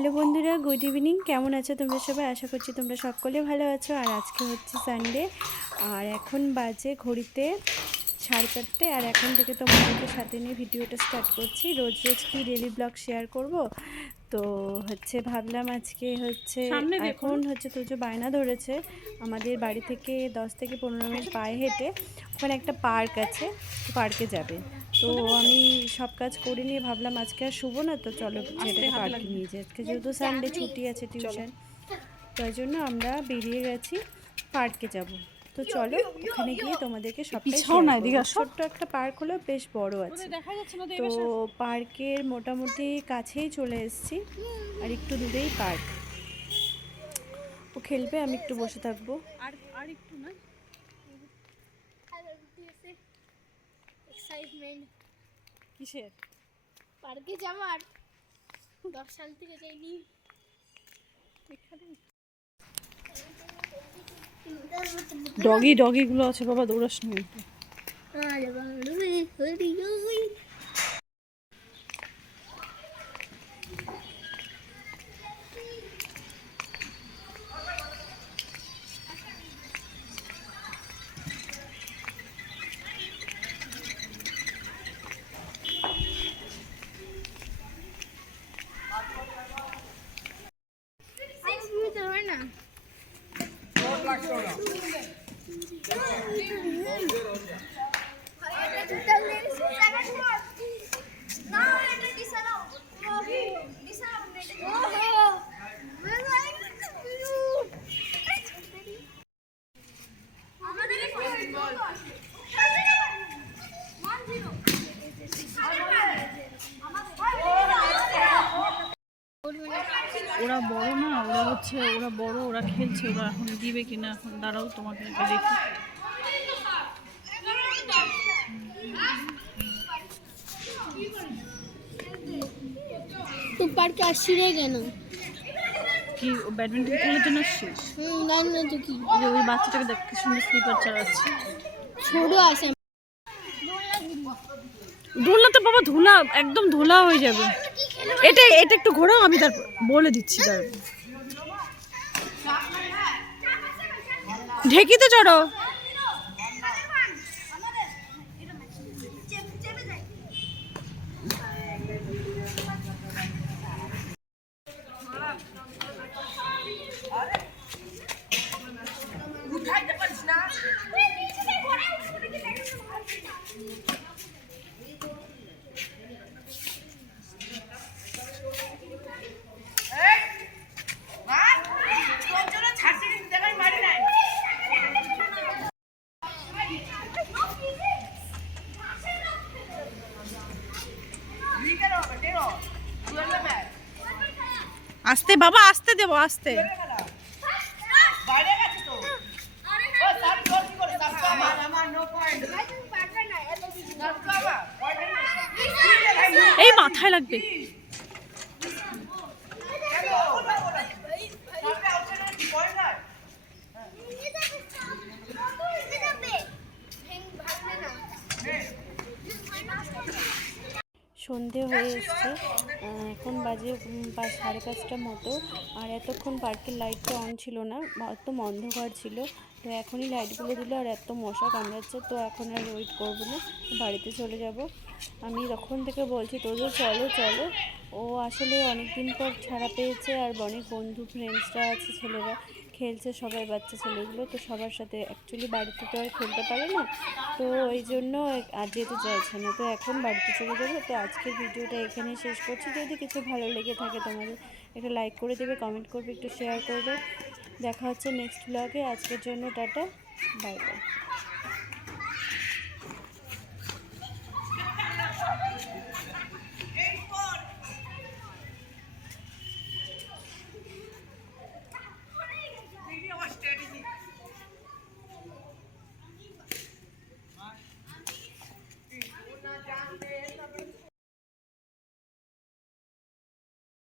Hello বন্ধুরা good evening. কেমন আছো তোমরা সবাই? আশা করছি তোমরা সকলে ভালো আছো। আর আজকে হচ্ছে সানডে আর এখন বাজে ঘড়িতে সাড়ে চারটে। আর এখন থেকে তোমাদেরকে সাথে নিয়ে ভিডিওটা স্টার্ট করছি। রোজ রোজ কি ডেলি ব্লগ শেয়ার করব? তো হচ্ছে ভাবলাম আজকে হচ্ছে এখন হচ্ছে তুজো বায়না ধরেছে আমাদের বাড়ি থেকে দশ থেকে পনেরো মিনিট পায়ে হেঁটে ওখানে একটা পার্ক আছে পার্কে যাবে। তো আমি সব কাজ করে নিয়ে ভাবলাম আজকে আর শুভ না তো চলো ছেলেকে পার্কে নিয়ে যাই আজকে যেহেতু সানডে ছুটি আছে টিউশন তাই জন্য আমরা বেরিয়ে গেছি পার্কে যাব। তো চলো ওখানে গিয়ে তোমাদেরকে সবটাই না, এদিকে ছোট্ট একটা পার্ক হলো বেশ বড় আছে। তো পার্কের মোটামুটি কাছেই চলে এসেছি আর একটু দূরেই পার্ক ও খেলবে আমি একটু বসে থাকব। আর আর একটু না? এক্সাইটমেন্ট কিসের? পার্কে যাওয়ার দশ সাল থেকে যাইনি। ডগি ডগি গুলো আছে বাবা দৌড়াস না। না? ওরা বড় না ওরা হচ্ছে ওরা বড় ওরা খেলছে ওরা এখন দিবে কিনা এখন দাঁড়াও তোমাকে দেখি। তুই পার্কে আসছি রে কেন কি ব্যাডমিন্টন খেলার জন্য আসছিস জানি না তো কি। ওই বাচ্চাটাকে দেখ কি সুন্দর স্লিপার চালাচ্ছে। ছোট আছে ধুলা তো বাবা ধুলা একদম ধুলা হয়ে যাবে। এটা এটা একটু ঘোরাও আমি তারপর বলে দিচ্ছি তার ঢেকিতে চড়ো। আস্তে বাবা আস্তে দেবো আস্তে। এই মাথায় লাগবে। সন্ধে হয়ে এসছে। এখন বাজে সাড়ে পাঁচটার মতো। আর এতক্ষণ পার্কের লাইটটা অন ছিল না, একদম অন্ধকার ছিল। তো এখনই লাইটগুলো দিল আর এত মশা কামড়াচ্ছে, তো এখন আর ওয়েট করব না, বাড়িতে চলে যাব। আমি তখন থেকে বলছি তোদের চলো চলো। ও আসলে অনেক দিন পর ছাড়া পেয়েছে, আর অনেক বন্ধু ফ্রেন্ডসরা আছে, ছেলেরা খেলছে সবাই বাচ্চা ছেলেগুলো তো সবার সাথে অ্যাকচুয়ালি বাড়িতে তো আর খেলতে পারে না। তো ওই জন্য আর যেতে চাইছে না। তো এখন বাড়িতে চলে যাব। তো আজকের ভিডিওটা এখানেই শেষ করছি। যদি কিছু ভালো লেগে থাকে তোমাদের, একটা লাইক করে দেবে কমেন্ট করবে, একটু শেয়ার করবে। দেখা হচ্ছে নেক্সট ব্লগে আজকের জন্য টাটা বাই বাই